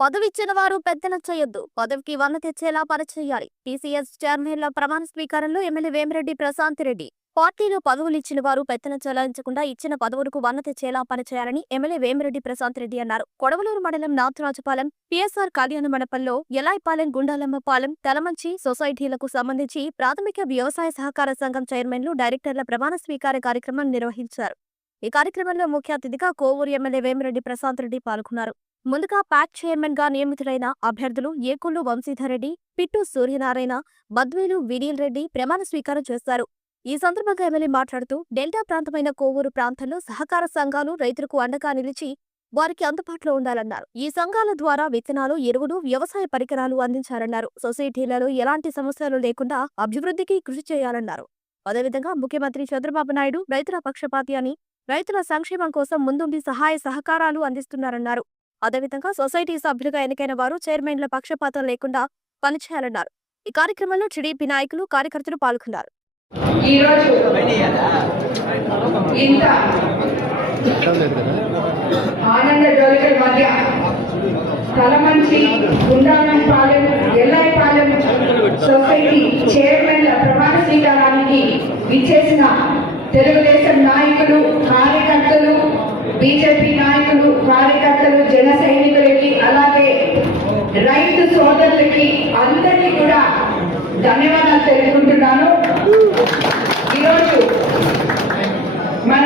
పదవిచ్చిన వారు పెద్దన చేయొద్దు. పదవికి వన్న తెచ్చేలా పనిచేయాలి. టీసీఎస్ చైర్మన్ల ప్రమాణ స్వీకారంలో ఎమ్మెల్యే వేమిరెడ్డి ప్రశాంత్ రెడ్డి. పార్టీలో పదవులు ఇచ్చిన వారు పెత్తన చెలాయించకుండా ఇచ్చిన పదవులకు వన్న తెచ్చేలా పనిచేయాలని ఎమ్మెల్యే వేమిరెడ్డి ప్రశాంత్ రెడ్డి అన్నారు. కొడవలూరు మండలం నాథరాజుపాలెం పిఎస్ఆర్ కళ్యాణ మండపంలో ఎలాయిపాలెం గుండాలమ్మపాలెం తెలమంచి సొసైటీలకు సంబంధించి ప్రాథమిక వ్యవసాయ సహకార సంఘం చైర్మన్లు డైరెక్టర్ల ప్రమాణ స్వీకార కార్యక్రమం నిర్వహించారు. ఈ కార్యక్రమంలో ముఖ్య అతిథిగా కోవూరు ఎమ్మెల్యే వేమిరెడ్డి ప్రశాంత్ రెడ్డి పాల్గొన్నారు. ముందుగా ప్యాక్ చైర్మన్గా నియమితులైన అభ్యర్థులు ఏకుళ్ళు వంశీధర్ రెడ్డి పిట్టు సూర్యనారాయణ బద్వేలు వినీల్ రెడ్డి ప్రమాణ స్వీకారం చేశారు ఈ సందర్భంగా ఎమ్మెల్యే మాట్లాడుతూ డెల్టా ప్రాంతమైన కోవూరు ప్రాంతంలో సహకార సంఘాలు రైతులకు అండగా నిలిచి వారికి అందుబాటులో ఉండాలన్నారు. ఈ సంఘాల ద్వారా విత్తనాలు ఎరువులు వ్యవసాయ పరికరాలు అందించారన్నారు. సొసైటీలలో ఎలాంటి సమస్యలు లేకుండా అభివృద్ధికి కృషి చేయాలన్నారు. అదేవిధంగా ముఖ్యమంత్రి చంద్రబాబు నాయుడు రైతుల పక్షపాతి అని రైతుల సంక్షేమం కోసం ముందుండి సహాయ సహకారాలు అందిస్తున్నారన్నారు. అదేవిధంగా సొసైటీ సభ్యులుగా ఎన్నికైన వారు చైర్మన్ల పక్షపాతం లేకుండా పనిచేయాలన్నారు. ఈ కార్యక్రమంలో టీడీపీ నాయకులు కార్యకర్తలు పాల్గొన్నారు. ఈరోజు ఇంత ఆనంద జోలికల మధ్య తలమంచి గుండానంపాలెం ఎల్లాయిపాలెం సొసైటీ చైర్మన్ల ప్రమాణ స్వీకారానికి విచ్చేసిన తెలుగుదేశం నాయకులు కార్యకర్తలు బీజేపీ నాయకులు కార్యకర్తలు జన సైనికులకి అలాగే రైతు సోదరులకి అందరికీ కూడా ధన్యవాదాలు తెలుసుకుంటున్నాను ఈరోజు మన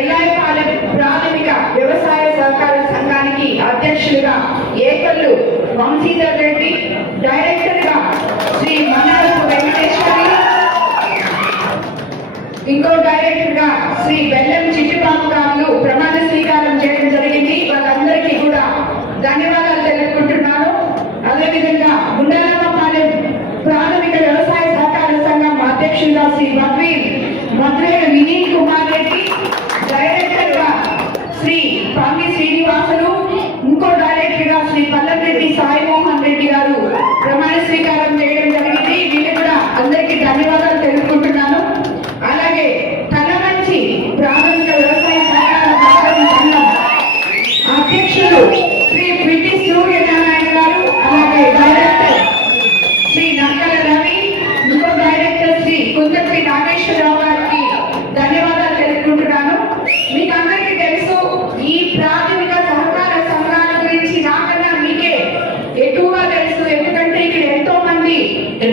ఎల్లాయిపాలెం ప్రాథమిక వ్యవసాయ సహకార సంఘానికి అధ్యక్షులుగా ఏకల్లు వంశీధర్ రెడ్డి డైరెక్టర్గా శ్రీ మన్నాడు వెంకటేశ్వరి ఇంకో డైరెక్టర్గా శ్రీ బెల్లం చిట్టిబాబు గారు ప్రమాణ స్వీకారం చేయడం జరిగింది వాళ్ళందరికీ కూడా ధన్యవాదాలు తెలుపుకుంటున్నాను అదేవిధంగా గుండాలమ్మపాలెం ప్రాథమిక వ్యవసాయ సహకార సంఘం అధ్యక్షులుగా శ్రీ మద్వీర్ మద్వేల కుమార్ రెడ్డి డైరెక్టర్గా శ్రీ పంగి శ్రీనివాసులు ఇంకో డైరెక్టర్గా శ్రీ పల్లంరెడ్డి సాయిమోహన్ రెడ్డి గారు ప్రమాణ స్వీకారం చేయడం జరిగింది. వీళ్ళు కూడా అందరికీ ధన్యవాదాలు తెలుసుకుంటున్నాను అలాగే తలమంచి ప్రాథమిక వ్యవసాయ సహకార అధ్యక్షులు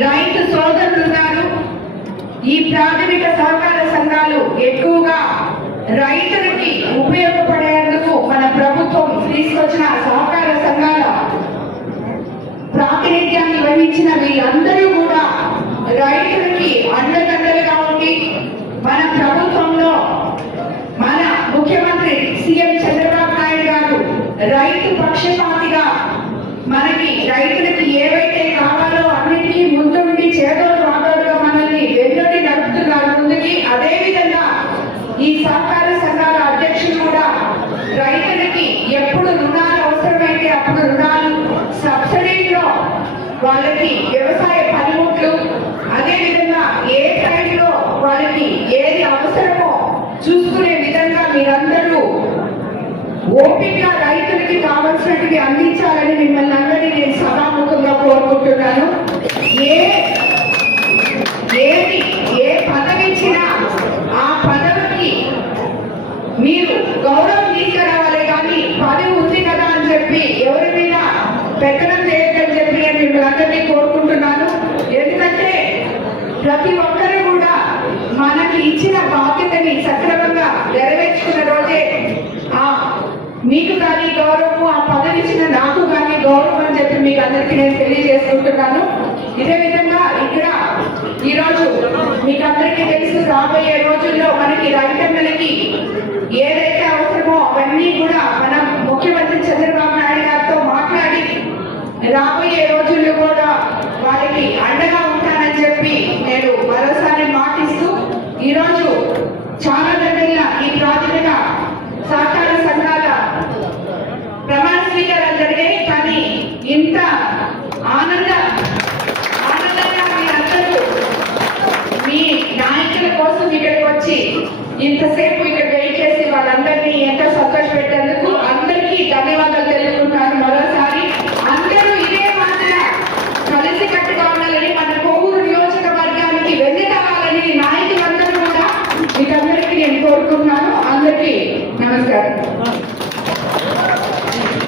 రైతు సోదరులు ఉన్నారు ఈ ప్రాథమిక సహకార సంఘాలు ఎక్కువగా రైతులకి ఉపయోగపడేందుకు మన ప్రభుత్వం తీసుకొచ్చిన సహకార సంఘాల ప్రాతినిధ్యాన్ని వహించిన వీళ్ళందరూ కూడా రైతులకి అండదండలుగా ఉండి మన ప్రభుత్వంలో మన ముఖ్యమంత్రి సీఎం చంద్రబాబు నాయుడు గారు రైతు పక్షపాత సహకార సంఘాల అధ్యక్షులు కూడా రైతులకి ఎప్పుడు రుణాలు అవసరమైతే అప్పుడు రుణాలు సబ్సిడీలో వాళ్ళకి వ్యవసాయ పనిముట్లు అదే విధంగా ఏ టైంలో వాళ్ళకి ఏది అవసరమో చూసుకునే విధంగా మీరందరూ ఓపిక రైతులకి కావాల్సినవి అందించాలని మిమ్మల్ని అందరినీ నేను సభాముఖంగా కోరుకుంటున్నాను. ఏ ఏది ఏ పదవి ఇచ్చినా ఆ పదవికి గౌరవం నీకు రావాలి కానీ పని ఉంది కదా అని చెప్పి ఎవరి మీద పెత్తనం చేయొద్దని చెప్పి నేను మిమ్మల్ని అందరినీ కోరుకుంటున్నాను. ఎందుకంటే ప్రతి ఒక్కరు కూడా మనకి ఇచ్చిన బాధ్యతని సక్రమంగా నెరవేర్చుకున్న రోజే ఆ మీకు కానీ గౌరవం ఆ పదవి ఇచ్చిన నాకు కానీ గౌరవం అని చెప్పి మీకు అందరికీ నేను తెలియజేసుకుంటున్నాను. ఇదే విధంగా ఇక్కడ ఈరోజు మీకు అందరికీ తెలుసు రాబోయే రోజుల్లో మనకి రైతన్నలకి ఏదైతే అవసరమో అవన్నీ కూడా మనం ముఖ్యమంత్రి చంద్రబాబు నాయుడు గారితో మాట్లాడి రాబోయే రోజుల్లో కూడా వాళ్ళకి అండగా ఉంటానని చెప్పి నేను మరోసారి మాటిస్తూ ఈరోజు చాలా దగ్గర ఈ ప్రాథమిక సహకార సంఘాల ప్రమాణ స్వీకారాలు జరిగాయి కానీ ఇంత ఆనంద ఆనందంగా మీరందరూ మీ నాయకుల కోసం ఇక్కడికి వచ్చి ఇంతసేపు ఇక్కడ వెయిట్ చేసి వాళ్ళందరినీ ఎంత సంతోష పెట్టేందుకు అందరికీ ధన్యవాదాలు